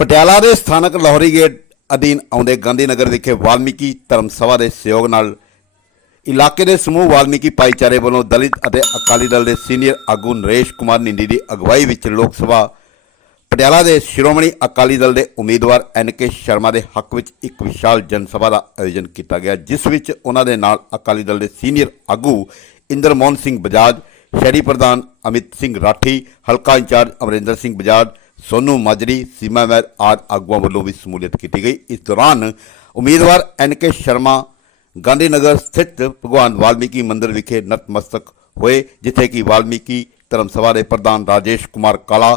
ਪਟਿਆਲਾ ਦੇ ਸਥਾਨਕ ਲਾਹੌਰੀ ਗੇਟ ਅਧੀਨ ਆਉਂਦੇ ਗਾਂਧੀ ਨਗਰ ਵਿਖੇ ਵਾਲਮੀਕੀ ਧਰਮ ਸਭਾ ਦੇ ਸਹਿਯੋਗ ਨਾਲ ਇਲਾਕੇ ਦੇ ਸਮੂਹ ਵਾਲਮੀਕੀ ਭਾਈਚਾਰੇ ਵੱਲੋਂ ਦਲਿਤ ਅਤੇ ਅਕਾਲੀ ਦਲ ਦੇ ਸੀਨੀਅਰ ਆਗੂ ਨਰੇਸ਼ ਕੁਮਾਰ ਨਿੰਦੀ ਦੀ ਅਗਵਾਈ ਵਿੱਚ ਲੋਕ ਸਭਾ, ਪਟਿਆਲਾ ਦੇ ਸ਼੍ਰੋਮਣੀ ਅਕਾਲੀ ਦਲ ਦੇ ਉਮੀਦਵਾਰ ਐਨ ਕੇ ਸ਼ਰਮਾ ਦੇ ਹੱਕ ਵਿੱਚ ਇੱਕ ਵਿਸ਼ਾਲ ਜਨ ਸਭਾ ਦਾ ਆਯੋਜਨ ਕੀਤਾ ਗਿਆ, ਜਿਸ ਵਿੱਚ ਉਹਨਾਂ ਦੇ ਨਾਲ ਅਕਾਲੀ ਦਲ ਦੇ ਸੀਨੀਅਰ ਆਗੂ ਇੰਦਰਮੋਹਨ ਸਿੰਘ ਬਜਾਜ, ਸ਼ਹਿਰੀ ਪ੍ਰਧਾਨ ਅਮਿਤ ਸਿੰਘ ਰਾਠੀ, ਹਲਕਾ ਇੰਚਾਰਜ ਅਮਰਿੰਦਰ ਸਿੰਘ ਬਜਾਜ ਸੋਨੂ ਮਾਜਰੀ, ਸੀਮਾ ਮੈਰ ਆਦਿ ਆਗੂਆਂ ਵੱਲੋਂ ਵੀ ਸ਼ਮੂਲੀਅਤ ਕੀਤੀ ਗਈ। ਇਸ ਦੌਰਾਨ ਉਮੀਦਵਾਰ ਐਨ ਕੇ ਸ਼ਰਮਾ ਗਾਂਧੀ ਨਗਰ ਸਥਿਤ ਭਗਵਾਨ ਵਾਲਮੀਕੀ ਮੰਦਿਰ ਵਿਖੇ ਨਤਮਸਤਕ ਹੋਏ, ਜਿੱਥੇ ਕਿ ਵਾਲਮੀਕੀ ਧਰਮ ਸਭਾ ਦੇ ਪ੍ਰਧਾਨ ਰਾਜੇਸ਼ ਕੁਮਾਰ ਕਾਲਾ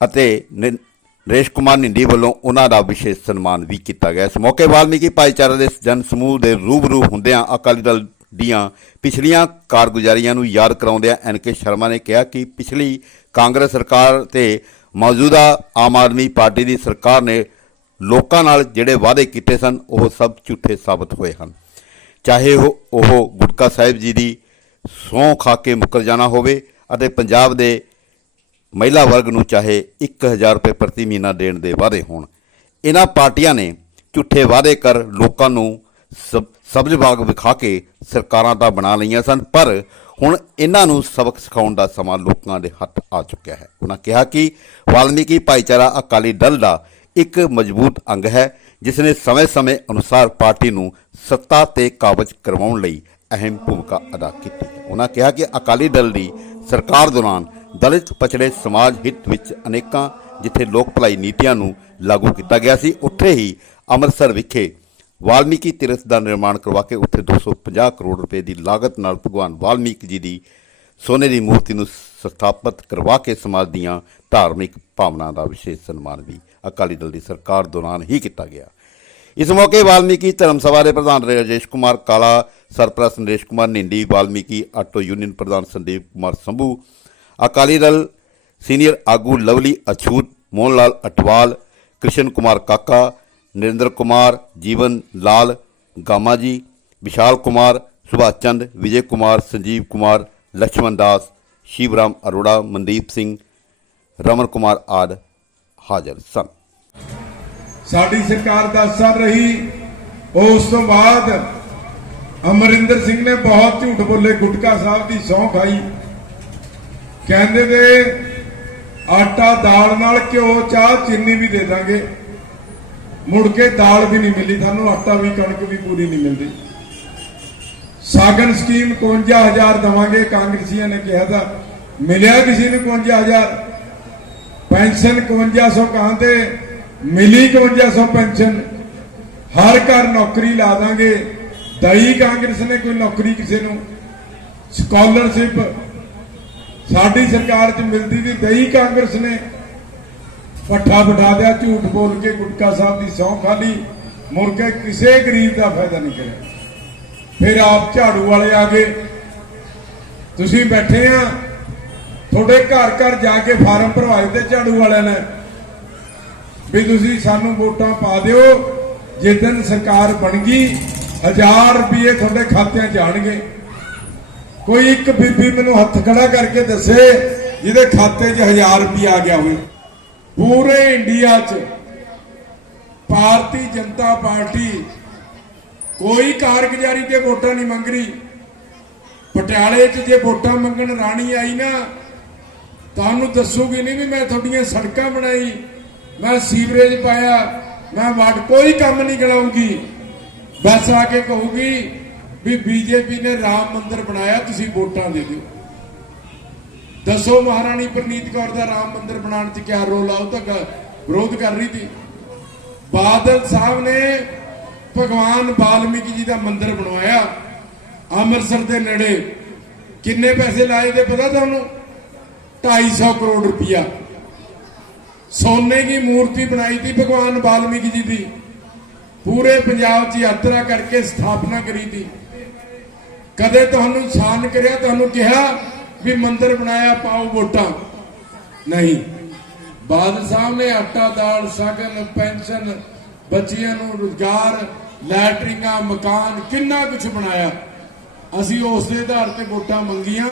ਅਤੇ ਨਰੇਸ਼ ਕੁਮਾਰ ਨਿੰਡੀ ਵੱਲੋਂ ਉਹਨਾਂ ਦਾ ਵਿਸ਼ੇਸ਼ ਸਨਮਾਨ ਵੀ ਕੀਤਾ ਗਿਆ। ਇਸ ਮੌਕੇ ਵਾਲਮੀਕੀ ਭਾਈਚਾਰੇ ਦੇ ਜਨ ਸਮੂਹ ਦੇ ਰੂਬਰੂ ਹੁੰਦਿਆਂ ਅਕਾਲੀ ਦਲ ਦੀਆਂ ਪਿਛਲੀਆਂ ਕਾਰਗੁਜ਼ਾਰੀਆਂ ਨੂੰ ਯਾਦ ਕਰਾਉਂਦਿਆਂ ਐਨ ਕੇ ਸ਼ਰਮਾ ਨੇ ਕਿਹਾ ਕਿ ਪਿਛਲੀ ਕਾਂਗਰਸ ਸਰਕਾਰ ਤੇ ਮੌਜੂਦਾ ਆਮ ਆਦਮੀ ਪਾਰਟੀ ਦੀ ਸਰਕਾਰ ਨੇ ਲੋਕਾਂ ਨਾਲ ਜਿਹੜੇ ਵਾਅਦੇ ਕੀਤੇ ਸਨ, ਉਹ ਸਭ ਝੂਠੇ ਸਾਬਤ ਹੋਏ ਹਨ। ਚਾਹੇ ਉਹ ਉਹ ਗੁਟਕਾ ਸਾਹਿਬ ਜੀ ਦੀ ਸਹੁੰ ਖਾ ਕੇ ਮੁੱਕਰ ਜਾਣਾ ਹੋਵੇ ਅਤੇ ਪੰਜਾਬ ਦੇ ਮਹਿਲਾ ਵਰਗ ਨੂੰ ਚਾਹੇ 1000 ਰੁਪਏ ਪ੍ਰਤੀ ਮਹੀਨਾ ਦੇਣ ਦੇ ਵਾਅਦੇ ਹੋਣ। ਇਹਨਾਂ ਪਾਰਟੀਆਂ ਨੇ ਝੂਠੇ ਵਾਅਦੇ ਕਰ ਲੋਕਾਂ ਨੂੰ ਸਬਜ਼ ਬਾਗ ਵਿਖਾ ਕੇ ਸਰਕਾਰਾਂ ਤਾਂ ਬਣਾ ਲਈਆਂ ਸਨ, ਪਰ ਹੁਣ ਇਹਨਾਂ ਨੂੰ ਸਬਕ ਸਿਖਾਉਣ ਦਾ ਸਮਾਂ ਲੋਕਾਂ ਦੇ ਹੱਥ ਆ ਚੁੱਕਿਆ ਹੈ। ਉਹਨਾਂ ਕਿਹਾ ਕਿ ਵਾਲਮੀਕੀ ਭਾਈਚਾਰਾ ਅਕਾਲੀ ਦਲ ਦਾ ਇੱਕ ਮਜ਼ਬੂਤ ਅੰਗ ਹੈ, ਜਿਸ ਨੇ ਸਮੇਂ-ਸਮੇਂ ਅਨੁਸਾਰ ਪਾਰਟੀ ਨੂੰ ਸੱਤਾ ਤੇ ਕਾਬਜ ਕਰਵਾਉਣ ਲਈ ਅਹਿਮ ਭੂਮਿਕਾ ਅਦਾ ਕੀਤੀ ਹੈ। ਉਹਨਾਂ ਕਿਹਾ ਕਿ ਅਕਾਲੀ ਦਲ ਦੀ ਸਰਕਾਰ ਦੌਰਾਨ ਦਲਿਤ ਪਛੜੇ ਸਮਾਜ ਹਿੱਤ ਵਿੱਚ ਅਨੇਕਾਂ, ਜਿੱਥੇ ਲੋਕ ਭਲਾਈ ਨੀਤੀਆਂ ਨੂੰ ਲਾਗੂ ਕੀਤਾ ਗਿਆ ਸੀ, ਉੱਥੇ ਹੀ ਅੰਮ੍ਰਿਤਸਰ ਵਿਖੇ ਵਾਲਮੀਕੀ ਤੀਰਥ ਦਾ ਨਿਰਮਾਣ ਕਰਵਾ ਕੇ ਉੱਥੇ 250 ਕਰੋੜ ਰੁਪਏ ਦੀ ਲਾਗਤ ਨਾਲ ਭਗਵਾਨ ਵਾਲਮੀਕੀ ਜੀ ਦੀ ਸੋਨੇ ਦੀ ਮੂਰਤੀ ਨੂੰ ਸਥਾਪਿਤ ਕਰਵਾ ਕੇ ਸਮਾਜ ਦੀਆਂ ਧਾਰਮਿਕ ਭਾਵਨਾ ਦਾ ਵਿਸ਼ੇਸ਼ ਸਨਮਾਨ ਵੀ ਅਕਾਲੀ ਦਲ ਦੀ ਸਰਕਾਰ ਦੌਰਾਨ ਹੀ ਕੀਤਾ ਗਿਆ। ਇਸ ਮੌਕੇ ਵਾਲਮੀਕੀ ਧਰਮ ਸਭਾ ਦੇ ਪ੍ਰਧਾਨ ਰਾਜੇਸ਼ ਕੁਮਾਰ, ਕਾਲਾ ਸਰਪ੍ਰਸਤ ਨਰੇਸ਼ ਕੁਮਾਰ ਨਿੰਡੀ, ਵਾਲਮੀਕੀ ਆਟੋ ਯੂਨੀਅਨ ਪ੍ਰਧਾਨ ਸੰਦੀਪ ਕੁਮਾਰ ਸੰਭੂ, ਅਕਾਲੀ ਦਲ ਸੀਨੀਅਰ ਆਗੂ ਲਵਲੀ ਅਛੂਤ ਮੋਹਨ ਲਾਲ ਅਟਵਾਲ, ਕ੍ਰਿਸ਼ਨ ਕੁਮਾਰ ਕਾਕਾ ਨਰਿੰਦਰ ਕੁਮਾਰ, ਜੀਵਨ ਲਾਲ, ਗਾਮਾ ਜੀ, ਵਿਸ਼ਾਲ ਕੁਮਾਰ, ਸੁਭਾਸ਼ ਚੰਦ, ਵਿਜੇ ਕੁਮਾਰ, ਸੰਜੀਵ ਕੁਮਾਰ ਲక్ష్మణ ਦਾਸ, ਸ਼ਿਵਰਾਮ ਅਰੋੜਾ, ਮਨਦੀਪ ਸਿੰਘ, ਰਮਨ ਕੁਮਾਰ ਆਦ ਹਾਜ਼ਰ ਸਨ। ਸਾਡੀ ਸਰਕਾਰ ਦਾ ਸਰ ਰਹੀ, ਉਸ ਤੋਂ ਬਾਅਦ ਅਮਰਿੰਦਰ ਸਿੰਘ ਨੇ ਬਹੁਤ ਝੂਠ ਬੋਲੇ, ਗੁਟਕਾ ਸਾਹਿਬ ਦੀ ਸੌਂ ਖਾਈ ਕਹਿੰਦੇ ਨੇ, ਆਟਾ ਦਾਲ ਨਾਲ ਘਿਓ, ਚਾਹ ਚੀਨੀ ਵੀ ਦੇ ਦਾਂਗੇ। ਮੁੜ ਕੇ ਦਾਲ ਵੀ ਨਹੀਂ ਮਿਲੀ ਤੁਹਾਨੂੰ ਆਟਾ ਵੀ, ਕਣਕ ਵੀ ਪੂਰੀ ਨਹੀਂ ਮਿਲਦੀ। ਸਾਗਨ ਸਕੀਮ 51000 ਦਵਾਂਗੇ, ਕਾਂਗਰਸੀਆਂ ਨੇ ਕਿਹਾ ਤਾਂ ਮਿਲਿਆ ਕਿਸੇ ਨੂੰ 51000 ਪੈਨਸ਼ਨ 5100 ਕਹਾਂ ਤੇ ਮਿਲੀ 5100 ਪੈਨਸ਼ਨ। ਹਰ ਘਰ ਨੌਕਰੀ ਲਾ ਦਾਂਗੇ। ਦਈ ਕਾਂਗਰਸ ਨੇ ਕੋਈ ਨੌਕਰੀ ਕਿਸੇ ਨੂੰ? ਸਕਾਲਰਸ਼ਿਪ ਸਾਡੀ ਸਰਕਾਰ 'ਚ ਮਿਲਦੀ ਦੀ ਦਈ ਕਾਂਗਰਸ ਨੇ ਪੱਠਾ ਵਟਾ ਦਿਆ ਝੂਠ ਬੋਲ ਕੇ ਗੁਟਕਾ ਸਾਹਿਬ ਦੀ ਸਹੁੰ ਖਾਲੀ ਮੁੜ ਕੇ ਕਿਸੇ ਗਰੀਬ ਦਾ ਫਾਇਦਾ ਨਹੀਂ ਕਰਿਆ। ਫਿਰ ਆਪ ਝਾੜੂ ਵਾਲੇ ਆ ਗਏ। ਤੁਸੀਂ ਬੈਠੇ ਆ। ਤੁਹਾਡੇ ਘਰ ਘਰ ਜਾ ਕੇ ਫਾਰਮ ਭਰਵਾਏ ਤੇ ਝਾੜੂ ਵਾਲਿਆਂ ਨੇ। ਵੀ ਤੁਸੀਂ ਸਾਨੂੰ ਵੋਟਾਂ ਪਾ ਦਿਓ। ਜਿੱਦਨ ਸਰਕਾਰ ਬਣ ਗਈ 1000 ਰੁਪਏ ਤੁਹਾਡੇ ਖਾਤਿਆਂ 'ਚ ਆਣਗੇ ਕੋਈ ਇੱਕ ਬੀਬੀ ਮੈਨੂੰ ਹੱਥ ਖੜਾ ਕਰਕੇ ਦੱਸੇ, ਜਿਹਦੇ ਖਾਤੇ 'ਚ 1000 ਰੁਪਏ ਆ ਗਿਆ ਹੋਵੇ। ਪੂਰੇ ਇੰਡੀਆ 'ਚ ਭਾਰਤੀ ਜਨਤਾ ਪਾਰਟੀ ਕੋਈ ਕਾਰਗੁਜ਼ਾਰੀ ਤੇ ਵੋਟਾਂ ਨਹੀਂ ਮੰਗ ਰਹੀ। ਪਟਿਆਲੇ 'ਚ ਜੇ ਵੋਟਾਂ ਮੰਗਣ ਰਾਣੀ ਆਈ ਨਾ, ਤੁਹਾਨੂੰ ਦੱਸੂਗੀ ਨਹੀਂ ਵੀ ਮੈਂ ਤੁਹਾਡੀਆਂ ਸੜਕਾਂ ਬਣਾਈ, ਮੈਂ ਸੀਵਰੇਜ ਪਾਇਆ, ਮੈਂ ਵਾਟ ਕੋਈ ਕੰਮ ਨਹੀਂ ਕਰਾਉਂਗੀ। ਬਸ ਆ ਕੇ ਕਹੂਗੀ ਵੀ ਬੀਜੇਪੀ ਨੇ ਰਾਮ ਮੰਦਿਰ ਬਣਾਇਆ, ਤੁਸੀਂ ਵੋਟਾਂ ਦੇ ਦਿਓ। ਦੱਸੋ ਮਹਾਰਾਣੀ ਪ੍ਰਨੀਤ ਕੌਰ ਦਾ ਰਾਮ ਮੰਦਿਰ ਬਣਾਉਣ 'ਚ ਕਿਆ ਰੋਲ ਆ? ਉਹ ਤਾਂ ਵਿਰੋਧ ਕਰ ਰਹੀ ਸੀ। ਬਾਦਲ ਸਾਹਿਬ ਨੇ ਭਗਵਾਨ ਵਾਲਮੀਕੀ ਜੀ ਦਾ ਮੰਦਿਰ ਬਣਵਾਇਆ। ਅੰਮ੍ਰਿਤਸਰ ਦੇ ਨੇੜੇ। ਕਿੰਨੇ ਪੈਸੇ ਲਾਏ ਤੇ ਪਤਾ ਤੁਹਾਨੂੰ? 250 ਕਰੋੜ ਰੁਪਇਆ ਸੋਨੇ ਦੀ ਮੂਰਤੀ ਬਣਾਈ ਸੀ ਭਗਵਾਨ ਵਾਲਮੀਕੀ ਜੀ ਦੀ। ਪੂਰੇ ਪੰਜਾਬ 'ਚ ਯਾਤਰਾ ਕਰਕੇ ਸਥਾਪਨਾ ਕਰੀ ਸੀ। ਕਦੇ ਤੁਹਾਨੂੰ ਸਾਨ ਕਰਿਆ, ਤੁਹਾਨੂੰ ਕਿਹਾ ਵੀ ਮੰਦਿਰ ਬਣਾਇਆ ਪਾਓ ਵੋਟਾਂ। ਨਹੀਂ। ਬਾਦਲ ਸਾਹਿਬ ਨੇ ਆਟਾ, ਦਾਲ, ਸਗਨ, ਪੈਨਸ਼ਨ, ਬੱਚਿਆਂ ਨੂੰ ਰੁਜ਼ਗਾਰ, ਲੈਟਰਿੰਗਾਂ, ਮਕਾਨ ਕਿੰਨਾ ਕੁਝ ਬਣਾਇਆ। ਅਸੀਂ ਉਸ ਦੇ ਆਧਾਰ ਤੇ ਵੋਟਾਂ ਮੰਗੀਆਂ।